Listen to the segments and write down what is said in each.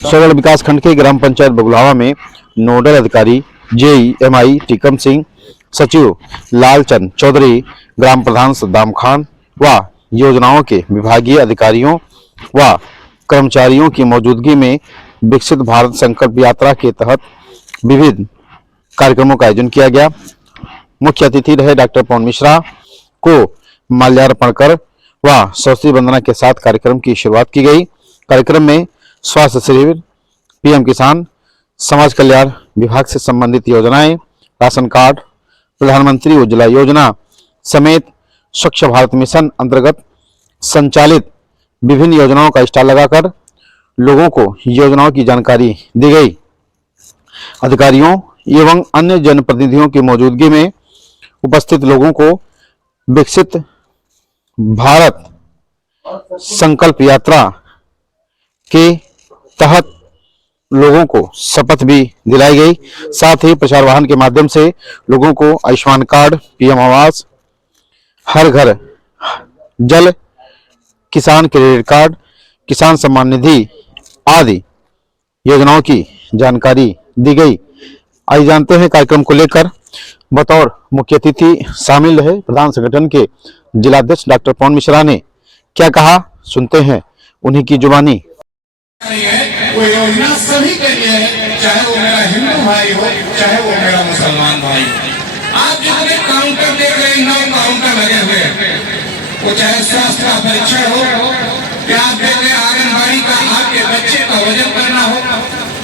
सगल विकास खंड के ग्राम पंचायत बगुलावा में नोडल अधिकारी जेईएमआई टीकम सिंह, सचिव लालचंद चौधरी, ग्राम प्रधान सद्दाम खान व योजनाओं के विभागीय अधिकारियों व कर्मचारियों की मौजूदगी में विकसित भारत संकल्प यात्रा के तहत विविध कार्यक्रमों का आयोजन किया गया। मुख्य अतिथि रहे डॉक्टर पवन मिश्रा को माल्यार्पण कर व सरस्वती वंदना के साथ कार्यक्रम की शुरुआत की गई। कार्यक्रम में स्वास्थ्य शिविर, पीएम किसान, समाज कल्याण विभाग से संबंधित योजनाएं, राशन कार्ड, प्रधानमंत्री उज्ज्वला योजना समेत स्वच्छ भारत मिशन अंतर्गत संचालित विभिन्न योजनाओं का स्टॉल लगाकर लोगों को योजनाओं की जानकारी दी गई। अधिकारियों एवं अन्य जनप्रतिनिधियों की मौजूदगी में उपस्थित लोगों को विकसित भारत संकल्प यात्रा के तहत लोगों को शपथ भी दिलाई गई। साथ ही प्रचार वाहन के माध्यम से लोगों को आयुष्मान कार्ड, पीएम आवास, हर घर जल, किसान क्रेडिट कार्ड, किसान सम्मान निधि आदि योजनाओं की जानकारी दी गई। आइए जानते हैं कार्यक्रम को लेकर बतौर मुख्य अतिथि शामिल रहे प्रधान संगठन के जिलाध्यक्ष डॉक्टर पवन मिश्रा ने क्या कहा, सुनते हैं उन्हीं की जुबानी। वो योजना सभी के लिए है, चाहे वो मेरा हिंदू भाई हो, चाहे वो मेरा मुसलमान भाई हो। आप जितने काउंटर देख रहे हैं, 9 काउंटर लगे हुए हैं, वो चाहे स्वास्थ्य का परीक्षण हो, या आप देख रहे आंगनबाड़ी का आपके बच्चे का वजन करना हो,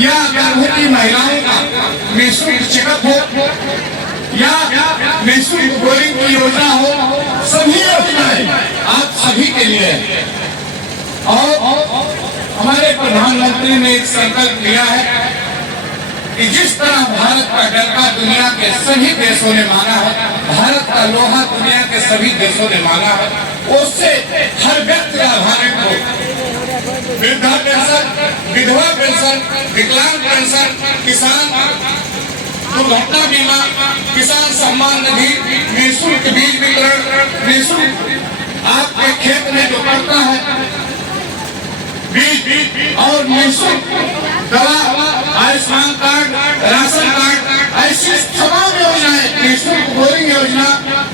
या गर्भवती महिलाओं का निःशुल्क चेकअप हो, या निःशुल्क बोरिंग की योजना हो, सभी योजनाएं आप सभी के लिए है। और हमारे प्रधानमंत्री ने एक संकल्प लिया है कि जिस तरह भारत का डंका दुनिया के सभी देशों ने माना है, भारत का लोहा दुनिया के सभी देशों ने माना है, उससे हर व्यक्ति लाभान्वित हो। वृद्धा पेंशन, विधवा पेंशन, विकलांग पेंशन, किसान दुर्घटना बीमा, किसान सम्मान निधि, निःशुल्क बीज वितरण, निःशुल्क आपके खेत में जो पड़ता है बीज और निःशुल्क दवा, आयुष्मान कार्ड, राशन कार्ड, ऐसी तमाम योजनाएं, निःशुल्क बोरिंग योजना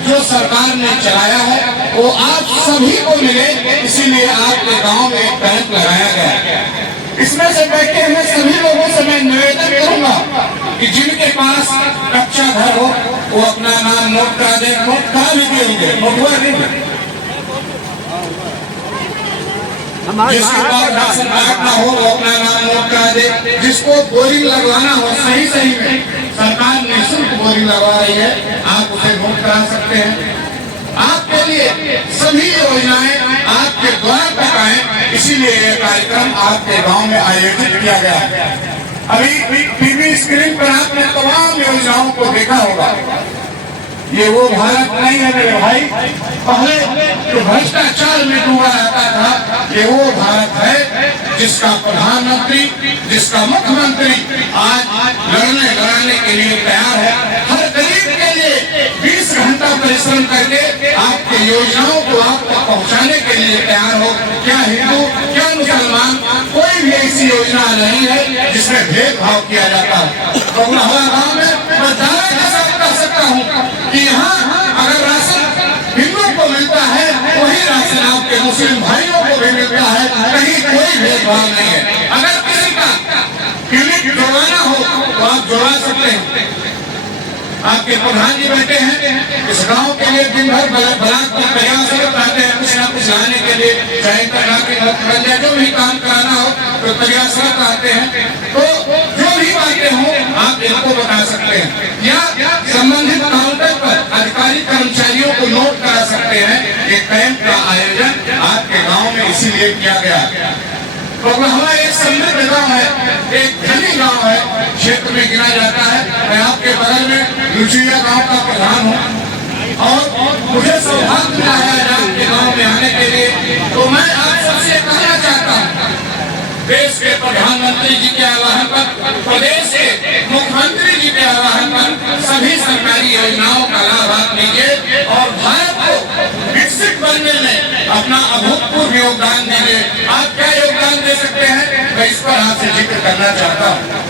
जो सरकार ने चलाया है वो आज सभी को मिले, इसीलिए आपके गांव में एक कैंप लगाया गया। इसमें से बैठे हुए सभी लोगों से मैं निवेदन करूंगा कि जिनके पास कच्चा घर हो वो अपना नाम नोट करा दे। नोट करा भी देंगे, नोटवा देंगे। जिसके पास राशन कार्ड ना हो वो अपना नाम नोट करा दे। जिसको बोरिंग लगवाना हो, सही में सरकार निःशुल्क बोरिंग लगवा रही है, आप उसे नोट करा सकते हैं। आपके लिए सभी योजनाएं आपके द्वार तक आए, इसीलिए यह कार्यक्रम आपके गांव में आयोजित किया गया। अभी टीवी स्क्रीन पर आपने तमाम योजनाओं को देखा होगा। ये वो भारत नहीं है मेरे भाई, पहले जो भ्रष्टाचार में डूबा रहता था, ये वो भारत है जिसका प्रधानमंत्री, जिसका मुख्यमंत्री आज लड़ने के लिए तैयार है। हर गरीब के लिए 20 घंटा परिश्रम करके आपकी योजनाओं को आप तक पहुँचाने के लिए तैयार हो। क्या हिंदू, क्या मुसलमान, कोई भी ऐसी योजना नहीं है जिसमें भेदभाव किया जाता है। तो हमारा गाँव में मैं दावे के साथ कह सकता हूँ कि यहाँ अगर राशन हिंदू को मिलता है, वही राशन आपके मुस्लिम भाइयों को भी मिलता है, कहीं कोई भेदभाव नहीं है। अगर किसी का क्लिनिक जुड़वाना हो तो आप जुड़वा सकते हैं। आपके प्रधान जी बैठे हैं, इस गांव के लिए दिन भर ब्लॉक में प्रयासरत रहते हैं कुछ न कुछ लाने के लिए, चाहे तरह जो भी काम कराना हो तो प्रयासरत रहते हैं। तो जो भी बातें हों आप इनको बता सकते हैं, या संबंधित काउंटर पर अधिकारी कर्मचारियों को नोट करा सकते हैं। एक कैंप का आयोजन आपके गाँव में इसीलिए किया गया। तो हमारा एक समृद्ध गाँव है, एक धनी गाँव है, क्षेत्र में गिना जाता है। मैं आपके बगल में रुचिया गाँव का प्रधान हूँ और मुझे सौभाग्य मिला है आपके गाँव में आने के लिए। तो मैं आप सबसे कहना चाहता हूँ, देश के प्रधानमंत्री जी के आह्वान पर, प्रदेश के मुख्यमंत्री जी के आह्वान पर सभी सरकारी योजनाओं का लाभ आप लीजिए और भारत को विकसित बनने में अपना अभूतपूर्व योगदान दीजिए। आप क्या योगदान दे सकते हैं, मैं इस पर आपसे जिक्र करना चाहता हूँ।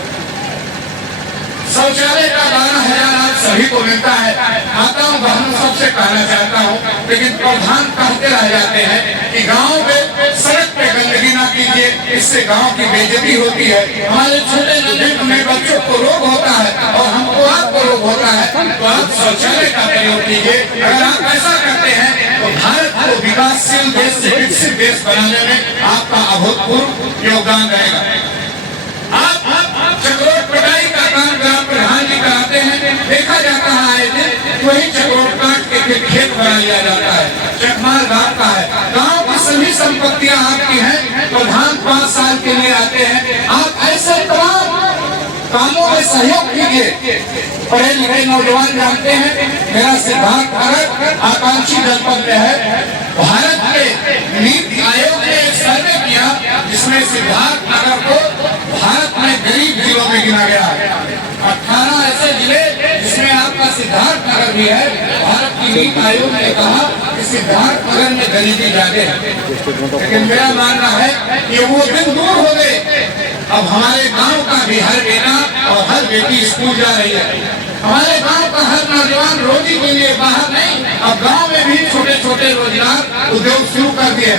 शौचालय का 12,000 आज सभी को मिलता है। माताओं बहनों सबसे कहना चाहता हूँ, लेकिन प्रधान कहते रह जाते हैं कि गांव में सड़क पे गंदगी ना कीजिए, इससे गांव की बेइज्जती होती है। हमारे छोटे नन्हे बच्चों को रोग होता है और हमको आपको रोग होता है, तो आप शौचालय का प्रयोग कीजिए। अगर आप ऐसा करते हैं तो भारत को विकासशील देश से विकसित देश बनाने में आपका अभूतपूर्व योगदान रहेगा। आप चक्रोट कटाई का काम ग्राम प्रधान जी कराते हैं, देखा जाता है आए दिन वही चक्रोट काट के फिर खेत बना लिया जाता है। चकमार गांव का है, गांव की सभी संपत्तियां आपकी हैं, प्रधान 5 साल के लिए आते हैं। आप ऐसे तमाम कामों में सहयोग कीजिए। पढ़े लिखे नौजवान जानते हैं मेरा सिद्धार्थ नगर आकांक्षी जनपद में है। भारत के नीति आयोग ने एक सर्वे किया जिसमें सिद्धार्थ नगर को भारत में गरीब जिलों में गिना गया है। 18 ऐसे जिले जिसमें आपका सिद्धार्थ नगर भी है। भारत की नीति आयोग ने कहा कि सिद्धार्थ नगर में गरीबी ज्यादा है, लेकिन मेरा मानना है कि वो दिन दूर हो गए। अब हमारे गांव का भी हर बेटा और हर बेटी स्कूल जा रही है। हमारे गांव का हर नौजवान रोजी के लिए बाहर नहीं, अब गांव में भी छोटे छोटे रोजगार उद्योग शुरू कर दिए।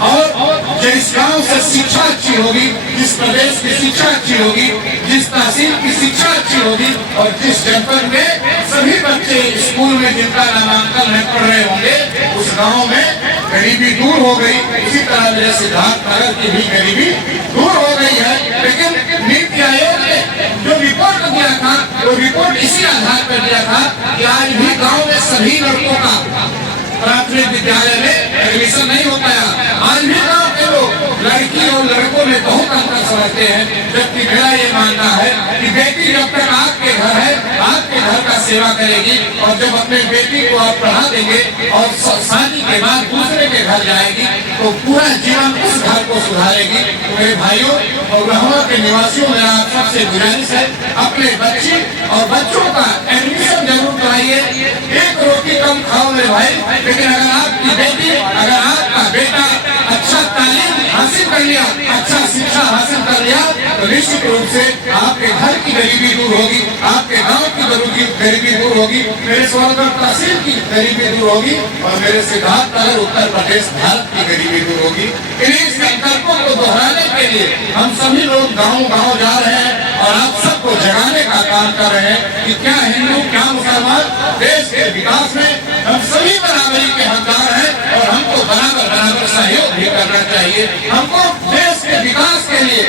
और जिस गांव से शिक्षा अच्छी होगी, जिस प्रदेश की शिक्षा अच्छी होगी, जिस तहसील की शिक्षा अच्छी होगी और जिस जनपद में सभी बच्चे स्कूल में जिनका नामांकन नहीं पढ़ रहे होंगे, उस गांव में गरीबी दूर हो गई। इसी तरह मेरे सिद्धार्थ नगर की भी गरीबी दूर हो गई है। लेकिन नीति आयोग ने जो रिपोर्ट दिया था, वो रिपोर्ट इसी आधार पर दिया था कि आज भी गांव में सभी लड़कों का प्राथमिक विद्यालय में एडमिशन नहीं हो पाया। आज भी गांव के लोग लड़की और लड़कों में बहुत अंतर समझते हैं, जबकि मेरा ये मानना है कि बेटी जब तक आपके घर है, आपके घर का सेवा करेगी और जब अपने बेटी को आप पढ़ा देंगे और शादी के बाद दूसरे के घर जाएगी तो पूरा जीवन उस घर को सुधारेगी। तो मेरे भाइयों और ब्रह्मा के निवासियों में आप सबसे गुजारिश है, अपने बच्चे और बच्चों का एडमिशन जरूर कराइए। एक रोटी कम खाओ मेरे भाई, लेकिन अगर आपकी बेटी, अगर आपका बेटा अच्छा तालीम हासिल कर लिया, अच्छा शिक्षा हासिल कर लिया, तो निश्चित रूप से आपके घर की गरीबी दूर होगी, आपके गांव की गरीबी दूर होगी, मेरे सोनगढ़ तहसील की गरीबी दूर होगी और मेरे सिद्धार्थ नगर उत्तर प्रदेश भारत की गरीबी दूर होगी। इन्हीं संकल्पों को दोहराने के लिए हम सभी लोग गाँव गाँव जा रहे हैं और आप सबको जगाने का काम कर रहे हैं कि क्या हिंदू क्या मुसलमान, देश के विकास में हम सभी बराबरी के हकदार हैं और हमको बराबर सहयोग भी करना चाहिए। हमको देश के विकास के लिए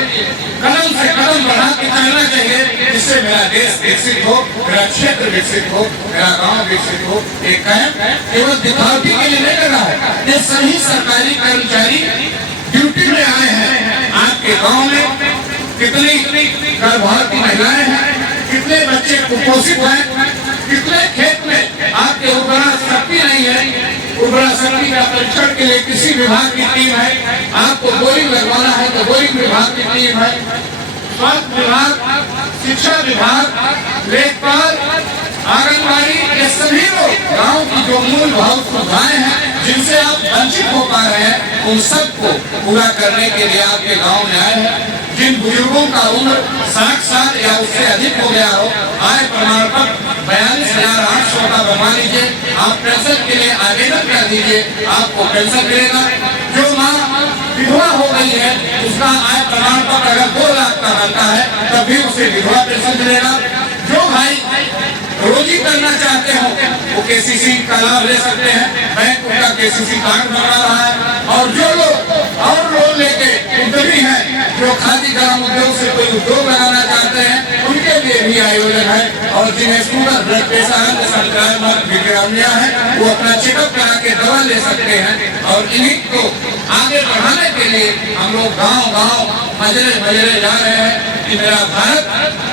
कदम से कदम बढ़ा के चलना चाहिए, जिससे मेरा देश विकसित हो, मेरा क्षेत्र विकसित हो, मेरा गांव विकसित हो। एक कैंप केवल दिखावटी के लिए नहीं लगा है, ये सभी सरकारी कर्मचारी ड्यूटी में आए हैं। आपके गाँव में कितनी गर्भवती महिलाएं हैं, कितने बच्चे कुपोषित हैं, कितने खेत में आपके उर्वरा शक्ति नहीं है। उर्वरा शक्ति का परीक्षण के लिए किसी विभाग की टीम है, आपको बोरिंग लगवाना है तो बोरिंग विभाग की टीम है। स्वास्थ्य विभाग, शिक्षा विभाग, लेखपाल, आंगनबाड़ी, ये सभी लोग गांव की जो मूलभूत सुविधाएं हैं जिनसे आप वंचित हो पा रहे हैं, उन सबको पूरा करने के लिए आपके गांव में आए हैं। जिन बुजुर्गों का उम्र 60 साल या उससे अधिक हो गया हो, आय प्रमाण पत्र 42,800 का बनवा लीजिए। आप पेंशन के लिए आवेदन कर दीजिए, आपको पेंशन मिलेगा। जो माँ विधवा हो गई है, उसका आय प्रमाण पत्र अगर 2 लाख का बनता है तब भी उसे विधवा पेंशन मिलेगा। जो भाई रोजी करना चाहते हो वो केसीसी का लाभ ले सकते हैं, बैंक उनका केसीसी कार्ड बना रहा है। और जो लोग और लोन लेके उद्यमी हैं, जो खादी ग्राम उद्योग से कोई उद्योग लगाना चाहते हैं, उनके लिए भी आयोजन है। और जिन्हें शुगर, ब्लड प्रेशर, अन्य संक्रामक बीमारियां हैं, वो अपना चेकअप करा के दवा ले सकते हैं। और इन्हीं को आगे बढ़ाने के लिए हम लोग गाँव गाँव मजरे जा रहे हैं कि मेरा भारत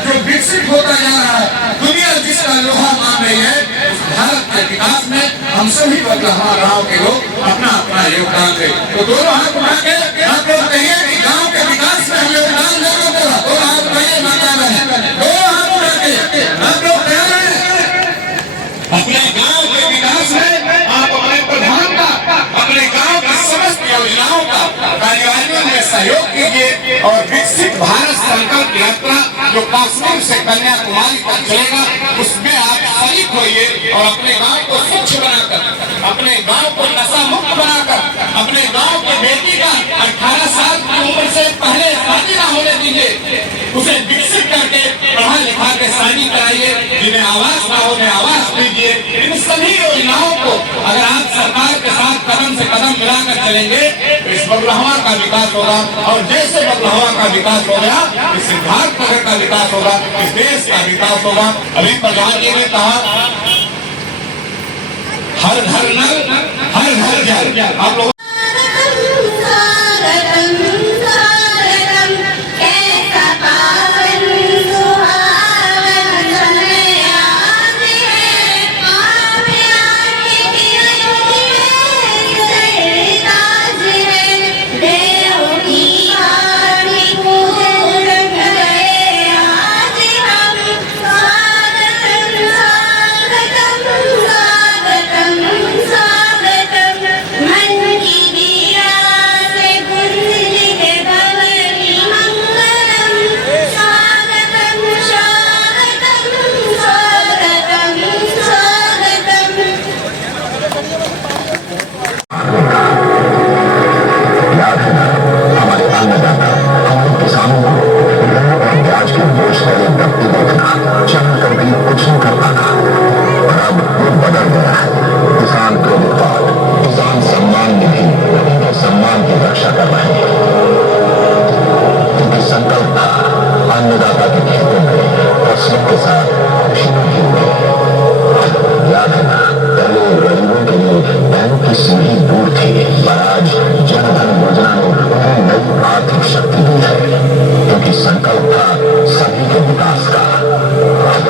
जो विकसित होता जा रहा है, दुनिया जिसका लोहा मान रही है, उस भारत के विकास में हम सभी गाँव के लोग अपना अपना योगदान दें। तो दोनों हाथ उठा के आप लोग कहिए कि गाँव के विकास में हम योगदान देंगे। दोनों हाथ उठाइए, माता बहन, दोनों हाथ उठा के आप लोग तैयार हैं अपने गाँव के विकास में। आप अपने प्रधान का, अपने गाँव की समस्त योजनाओं का कार्यान्वयन में सहयोग कीजिए और विकसित भारत संकल्प यात्रा जो कश्मीर से कन्याकुमारी तक चलेगा उसमें आप शरीक होइए और अपने गांव को स्वच्छ बनाकर, अपने गांव को नशा मुक्त बनाकर, अपने गांव की बेटी का 18 साल की उम्र से पहले शादी न होने दीजिए, उसे विकसित करके पढ़ा लिखा के शादी कराइए, जिन्हें आवास न हो उन्हें आवास दीजिए। इन सभी योजनाओं को अगर आप सरकार के साथ कदम से कदम मिलाकर चलेंगे तो इस बगलहवा का विकास होगा, और जैसे बगलहवा का विकास हो गया इस सिद्धार्थनगर का विकास होगा, इस देश का विकास होगा। अभी प्रधान जी ने कहा हर घर नल हर घर जल। आप लोग